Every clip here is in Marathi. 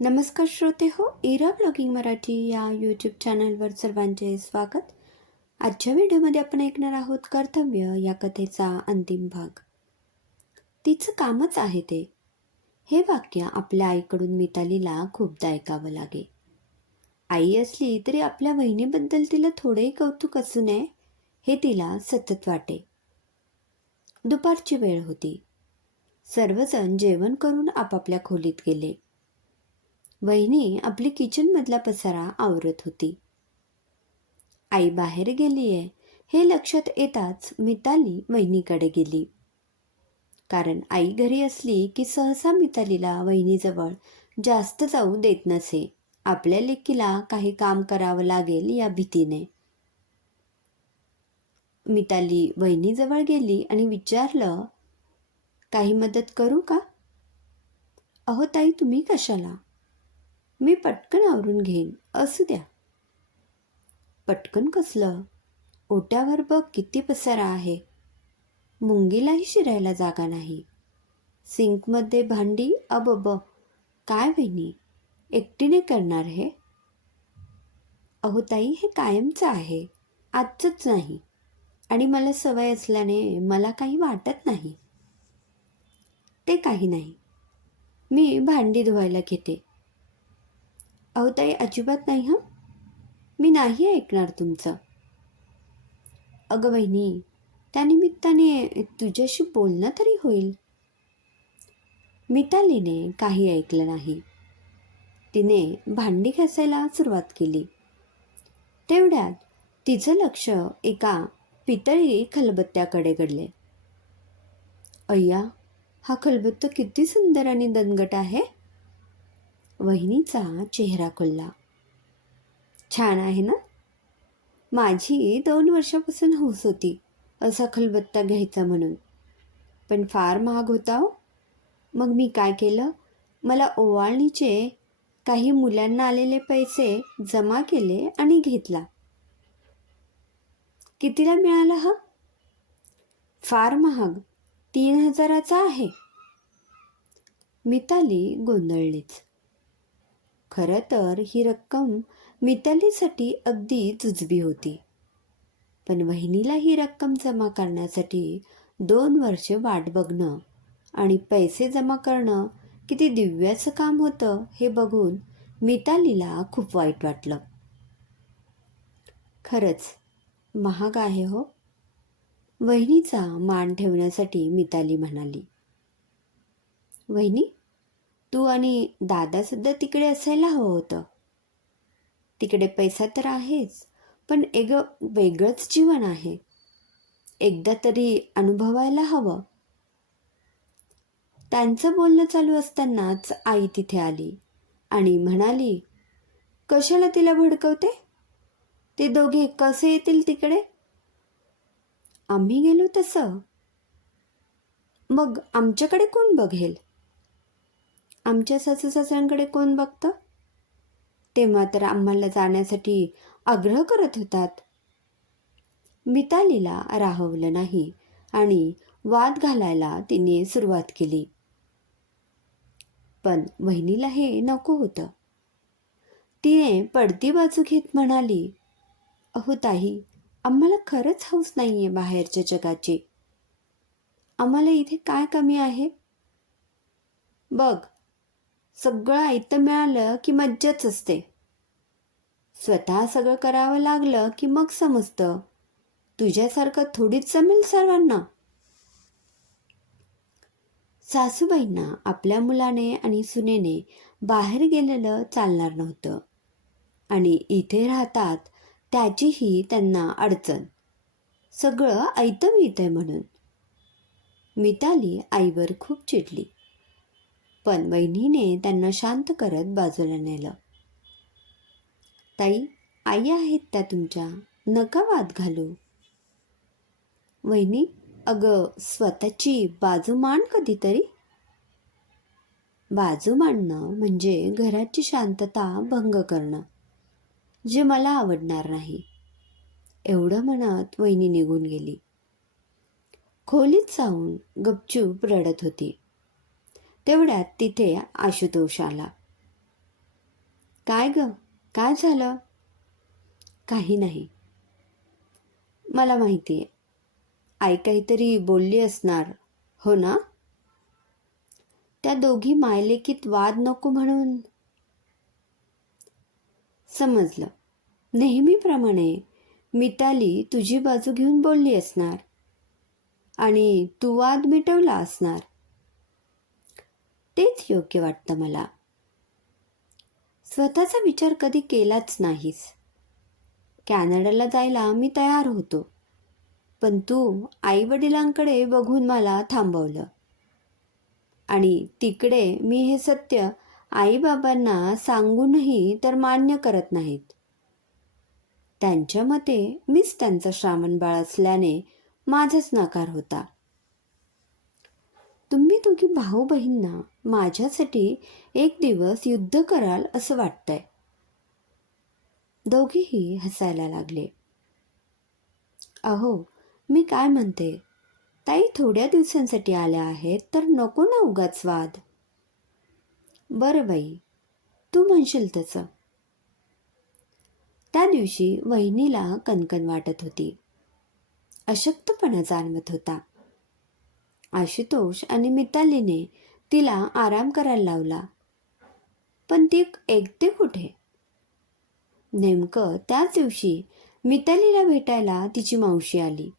नमस्कार श्रोते हो इरा ब्लॉगिंग मराठी या यूट्यूब चॅनलवर सर्वांचे स्वागत. आजच्या व्हिडिओमध्ये आपण ऐकणार आहोत कर्तव्य या कथेचा अंतिम भाग. तिचं कामच आहे ते. हे वाक्य आपल्या आईकडून मितालीला खूपदा ऐकावं लागे. आई असली तरी आपल्या वहिनीबद्दल तिला थोडेही कौतुक असू नये हे तिला सतत वाटे. दुपारची वेळ होती. सर्वजण जेवण करून आपापल्या खोलीत गेले. वहिनी आपली किचनमधला पसारा आवरत होती. आई बाहेर गेलीये हे लक्षात येताच मिताली वहिनीकडे गेली. कारण आई घरी असली की सहसा मितालीला वहिनीजवळ जास्त जाऊ देत नसे. आपल्या लेकीला काही काम करावं लागेल या भीतीने. मिताली वहिनीजवळ गेली आणि विचारलं काही मदत करू का? अहो ताई तुम्ही कशाला? मी पटकन आवरून घेईन. असू द्या. पटकन कसलं? ओट्यावर बघ किती पसारा आहे. मुंगीलाही शिरायला जागा नाही. सिंकमध्ये भांडी? अबब! काय वहिनी? एकटीने करणार हे? अहो ताई हे कायमचं आहे. आजचंच नाही. आणि मला सवय असल्याने मला काही वाटत नाही. ते काही नाही. मी भांडी धुवायला घेते. अहो ताई अजिबात नाही हं. मी नाही ऐकणार तुमचं. अगं बहिणी त्यानिमित्ताने तुझ्याशी बोलणं तरी होईल. मितालीने काही ऐकलं नाही. तिने भांडी घासायला सुरुवात केली. तेवढ्यात तिचं लक्ष एका पितळी खलबत्त्याकडे घडले. अय्या हा खलबत्ता किती सुंदर आणि दणगट आहे. वहिनीचा चेहरा खुलला. छान आहे ना? माझी दोन वर्षापासून हौस होती असा खलबत्ता घ्यायचा म्हणून. पण फार महाग होता हो. मग मी काय केलं? मला ओवाळणीचे काही मुलांना आलेले पैसे जमा केले आणि घेतला. कितीला मिळाला हा? फार महाग. तीन हजाराचा आहे. मिताली गोंधळलीच. खरं तर ही रक्कम मितालीसाठी अगदी जुजबी होती. पण वहिनीला ही रक्कम जमा करण्यासाठी दोन वर्षे वाट बघणं आणि पैसे जमा करणं किती दिव्याचं काम होतं हे बघून मितालीला खूप वाईट वाटलं. खरंच महाग आहे हो. वहिनीचा मान ठेवण्यासाठी मिताली म्हणाली. वहिनी तू आणि दादासुद्धा तिकडे असायला हवं होतं. तिकडे पैसा तर आहेच पण एक वेगळंच जीवन आहे. एकदा तरी अनुभवायला हवं. त्यांचं बोलणं चालू असतानाच आई तिथे आली आणि म्हणाली कशाला तिला भडकवते? ते दोघे कसे येतील तिकडे? आम्ही गेलो तसं. मग आमच्याकडे कोण बघेल? आमच्या सासू सासऱ्यांकडे कोण बघतं? तेव्हा तर आम्हाला जाण्यासाठी आग्रह करत होतात. मितालीला राहवलं नाही आणि वाद घालायला तिने सुरुवात केली. पण वहिनीला हे नको होतं. तिने पडती बाजू घेत म्हणाली अहो ताई आम्हाला खरंच हौस नाही आहे बाहेरच्या जगाची. आम्हाला इथे काय कमी आहे? बघ सगळं आयतं मिळालं की मज्जाच असते. स्वतः सगळं करावं लागलं की मग समजतं. तुझ्यासारखं थोडीच जमेल सर्वांना. सासूबाईंना आपल्या मुलाने आणि सुनेने बाहेर गेलेलं चालणार नव्हतं. आणि इथे राहतात त्याचीही त्यांना अडचण. सगळं ऐतं मिळतंय म्हणून. मिताली आईवर खूप चिडली. पण वहिनीने त्यांना शांत करत बाजूला नेलं. ताई आई आहेत त्या तुमच्या. नका वाद घालू. वहिनी अगं स्वतःची बाजू मांड कधीतरी? बाजू मांडणं म्हणजे घराची शांतता भंग करणं जे मला आवडणार नाही. एवढं म्हणत वहिनी निघून गेली. खोलीत जाऊन गपचूप रडत होती. तेवढ्यात तिथे आशुतोष आला. काय ग? काय झालं? काही नाही. मला माहिती आहे. आई काहीतरी बोलली असणार हो ना? त्या दोघी मायलेकीत वाद नको म्हणून. समजलं. नेहमीप्रमाणे मिताली तुझी बाजू घेऊन बोलली असणार आणि तू वाद मिटवला असणार. तेच योग्य वाटतं मला. स्वतःचा विचार कधी केलाच नाहीस. कॅनडाला जायला मी तयार होतो. पण तू आई वडिलांकडे बघून मला थांबवलं. आणि तिकडे मी हे सत्य आईबाबांना सांगूनही तर मान्य करत नाहीत. त्यांच्या मते मीच त्यांचा श्रावण बाळ असल्याने माझाच नकार होता. तुम्ही दोघी भाऊ बहींना माझ्यासाठी एक दिवस युद्ध कराल असं वाटतंय. दोघेही हसायला लागले. अहो मी काय म्हणते? ताई थोड्या दिवसांसाठी आल्या आहेत तर नको ना उगाच वाद. बरं बाई तू म्हणशील तसं. त्या दिवशी वहिनीला कणकण वाटत होती. अशक्तपणा जाणवत होता. आशुतोष आणि मितालीने तिला आराम करायला लावला. पण ती एकटे कुठे? नेमकं त्याच दिवशी मितालीला भेटायला तिची मावशी आली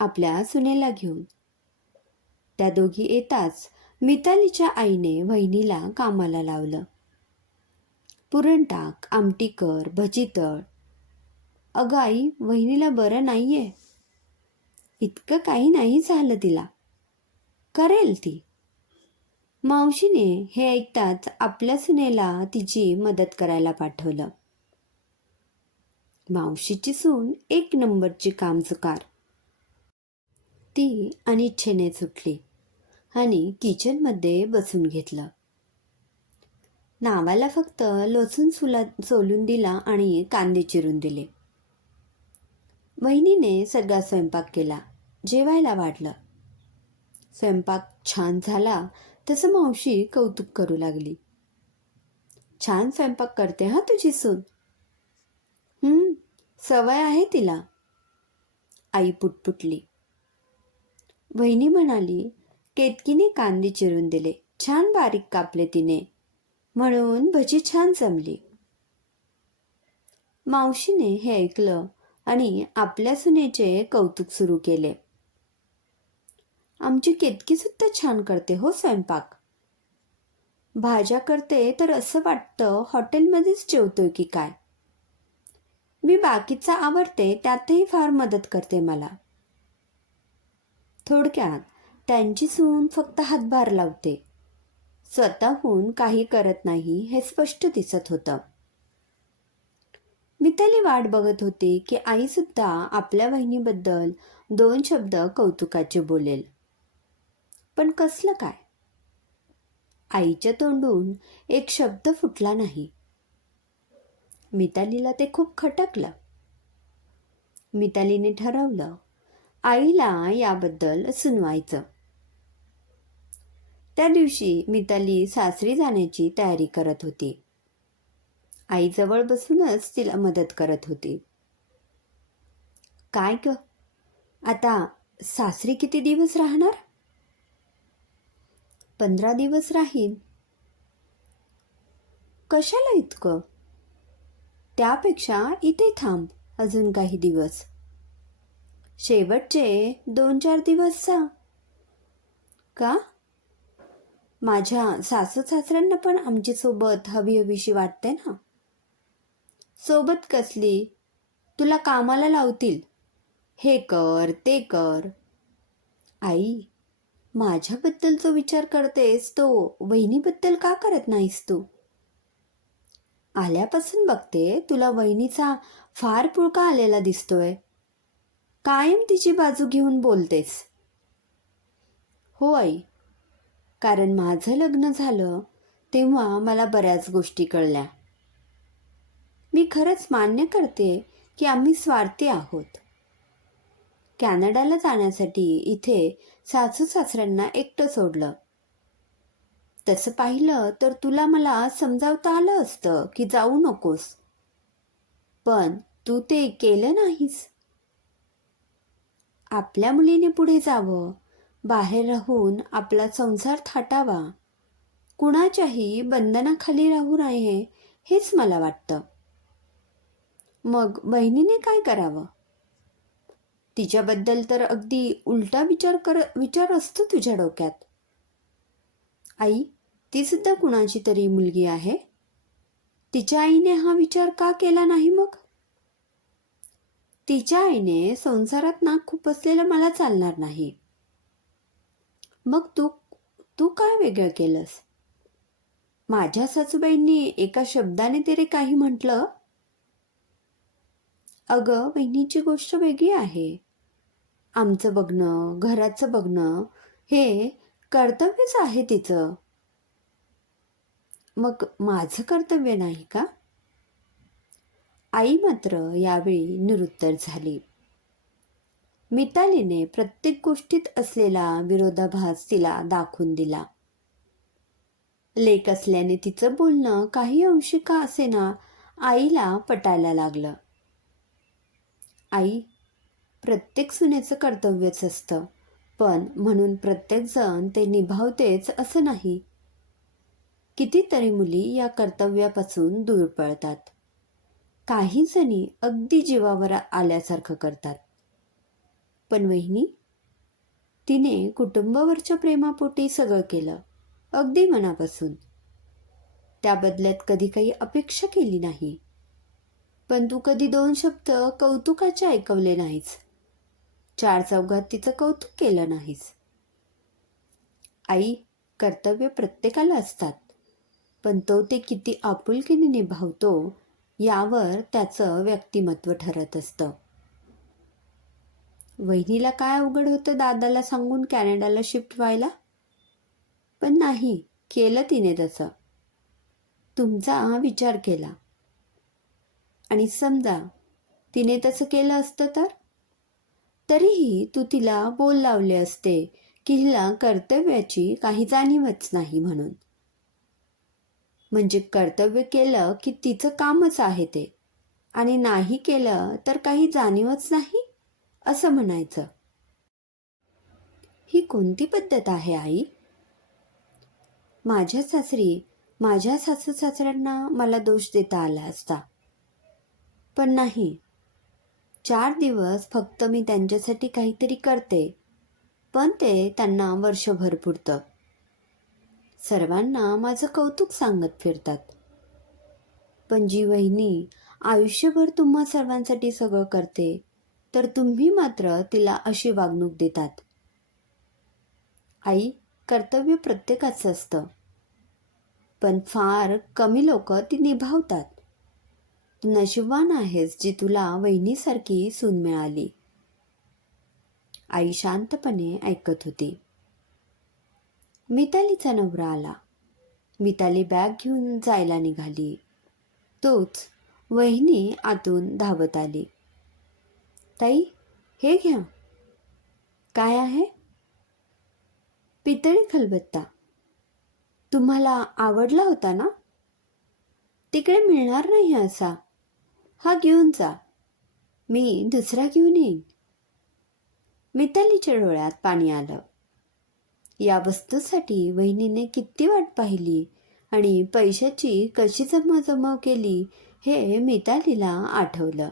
आपल्या सुनेला घेऊन. त्या दोघी येताच मितालीच्या आईने वहिनीला कामाला लावलं. पुरणटाक आमटीकर आमटी कर अगं आई वहिनीला बरं नाही आहे इतकं काही नाही झालं तिला. करेल ती. मावशीने हे ऐकताच आपल्या सुनेला तिची मदत करायला पाठवलं. मावशीची सून एक नंबरची कामचुकार. ती अनिच्छेने सुटली आणि किचनमध्ये बसून घेतलं. नावाला फक्त लसूण सुला सोलून दिला आणि कांदे चिरून दिले. वहिनीने सगळा स्वयंपाक केला जेवायला वाढलं. स्वयंपाक छान झाला तसं मावशी कौतुक करू लागली. छान स्वयंपाक करते हा तुझी सून? सवय आहे तिला. आई पुटपुटली. वहिनी म्हणाली केतकीने कांदे चिरून दिले छान बारीक कापले तिने. म्हणून भजी छान जमली. मावशीने हे ऐकलं आणि आपल्या सुनेचे कौतुक सुरू केले. आमची केतकीसुद्धा छान करते हो स्वयंपाक. भाज्या करते तर असं वाटतं हॉटेलमध्येच जेवतोय की काय? मी बाकीचा आवडते त्यातही फार मदत करते मला. थोडक्यात त्यांची सून फक्त हातभार लावते. स्वतःहून काही करत नाही हे स्पष्ट दिसत होतं. मिताली वाट बघत होती की आईसुद्धा आपल्या बहिणीबद्दल दोन शब्द कौतुकाचे बोलेल. पण कसलं काय? आईच्या तोंडून एक शब्द फुटला नाही. मितालीला ते खूप खटकलं. मितालीने ठरवलं आईला याबद्दल सुनवायचं. त्या दिवशी मिताली सासरी जाण्याची तयारी करत होती. आईजवळ बसूनच तिला मदत करत होती. काय ग? आता सासरी किती दिवस राहणार? पंधरा दिवस राहीन कशाला इतकं? त्यापेक्षा इथे थांब अजून काही दिवस. शेवटचे दोन चार दिवस जा. का? माझ्या सासू सासऱ्यांना पण आमची सोबत हवी हवीशी वाटते ना? सोबत कसली? तुला कामाला लावतील. हे कर ते कर. आई माझ्याबद्दल जो विचार करतेस तो वहिनीबद्दल का करत नाहीस तू? आल्यापासून बघते तुला वहिनीचा फार पुळका आलेला दिसतोय. कायम तिची बाजू घेऊन बोलतेस. हो आई. कारण माझं लग्न झालं तेव्हा मला बऱ्याच गोष्टी कळल्या. मी खरंच मान्य करते की आम्ही स्वार्थी आहोत. कॅनडाला जाण्यासाठी इथे सासू सासऱ्यांना एकटं सोडलं. तसं पाहिलं तर तुला मला समजावता आलं असतं की जाऊ नकोस. पण तू ते केलं नाहीस. आपल्या मुलीने पुढे जावं. बाहेर राहून आपला संसार थाटावा. कुणाच्याही बंधनाखाली राहू नये हेच मला वाटतं. मग बहिणीने काय करावं? तिच्याबद्दल तर अगदी उलटा विचार कर विचार असतो तुझ्या डोक्यात. आई ती सुद्धा कुणाची तरी मुलगी आहे? तिच्या आईने हा विचार का केला नाही मग? तिच्या आईने संसारात नाक खूप असलेलं मला चालणार नाही. मग तू तू काय वेगळं केलंस? माझ्या सासूबाईंनी एका शब्दाने तरी काही म्हटलं? अगं बहिणीची गोष्ट वेगळी आहे. आमचं बघणं घराचं बघणं हे कर्तव्यच आहे तिचं. मग माझं कर्तव्य नाही का? आई मात्र यावेळी निरुत्तर झाली. मितालीने प्रत्येक गोष्टीत असलेला विरोधाभास तिला दाखवून दिला. लेक असल्याने तिचं बोलणं काही अंशी का असेना आईला पटायला लागलं. आई प्रत्येक सुनेचं कर्तव्यच असतं. पण म्हणून प्रत्येकजण ते निभावतेच असं नाही. कितीतरी मुली या कर्तव्यापासून दूर पळतात. काही जणी अगदी जीवावर आल्यासारखं करतात. पण वहिनी तिने कुटुंबावरच्या प्रेमापोटी सगळं केलं अगदी मनापासून. त्या बदल्यात कधी काही अपेक्षा केली नाही. पण तू कधी दोन शब्द कौतुकाचे ऐकवले नाहीस. चार चौघात तिचं कौतुक केलं नाहीस. आई कर्तव्य प्रत्येकाला असतात पण तो ते किती आपुलकीने निभावतो यावर त्याचं व्यक्तिमत्व ठरत असतं. वहिनीला काय अवघड होतं दादाला सांगून कॅनडाला शिफ्ट व्हायला? पण नाही केलं तिने तसं. तुमचा विचार केला. आणि समजा तिने तसं केलं असतं तर? तरीही तू तिला बोल लावले असते की हिला कर्तव्याची काही जाणीवच नाही म्हणून. म्हणजे कर्तव्य केलं की तिचं कामच आहे ते. आणि नाही केलं तर काही जाणीवच नाही? असं म्हणायचं. ही कोणती पद्धत आहे आई? माझ्या सासरी माझ्या सासू सासऱ्यांना मला दोष देता आला असता. पण नाही चार दिवस फक्त मी त्यांच्यासाठी काहीतरी करते पण ते त्यांना वर्षभर पुरतं. सर्वांना माझं कौतुक सांगत फिरतात. पण जी वहिनी आयुष्यभर तुम्हा सर्वांसाठी सगळं करते तर तुम्ही मात्र तिला अशी वागणूक देतात. आई कर्तव्य प्रत्येकाचं असतं. पण फार कमी लोक ती निभावतात. तू नशिबान आहेस जी तुला वहिनीसारखी सून मिळाली. आई शांतपणे ऐकत होती. मितालीचा नवरा आला. मिताली बॅग घेऊन जायला निघाली. तोच वहिनी आतून धावत आली. ताई हे घ्या. काय आहे? पितळी खलबत्ता. तुम्हाला आवडला होता ना? तिकडे मिळणार नाही असा. हा घेऊन जा. मी दुसरा घेऊन येईन. मितालीच्या डोळ्यात पाणी आलं. या वस्तूसाठी वहिनीने किती वाट पाहिली आणि पैशाची कशी जमाजमाव केली हे मितालीला आठवलं.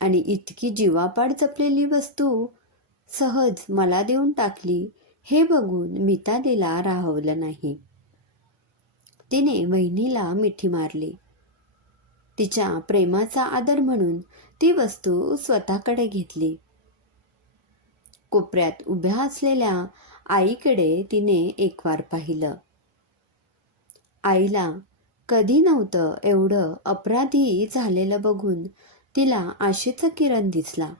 आणि इतकी जीवापाड जपलेली वस्तू सहज मला देऊन टाकली हे बघून मितालीला राहवलं नाही. तिने वहिनीला मिठी मारली. तिच्या प्रेमाचा आदर म्हणून ती वस्तू स्वतःकडे घेतली. कोपऱ्यात उभ्या असलेल्या आईकडे तिने एकवार पाहिलं. आईला कधी नव्हतं एवढं अपराधी झालेलं बघून तिला आशेचं किरण दिसला.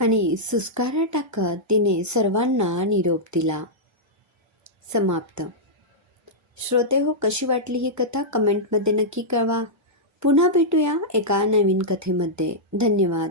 आणि सुस्कारा टाकत तिने सर्वांना निरोप दिला. समाप्त. श्रोते हो कशी वाटली ही कथा? कमेंटमध्ये नक्की कळवा. पुन्हा भेटूया एका नवीन कथेमध्ये. धन्यवाद.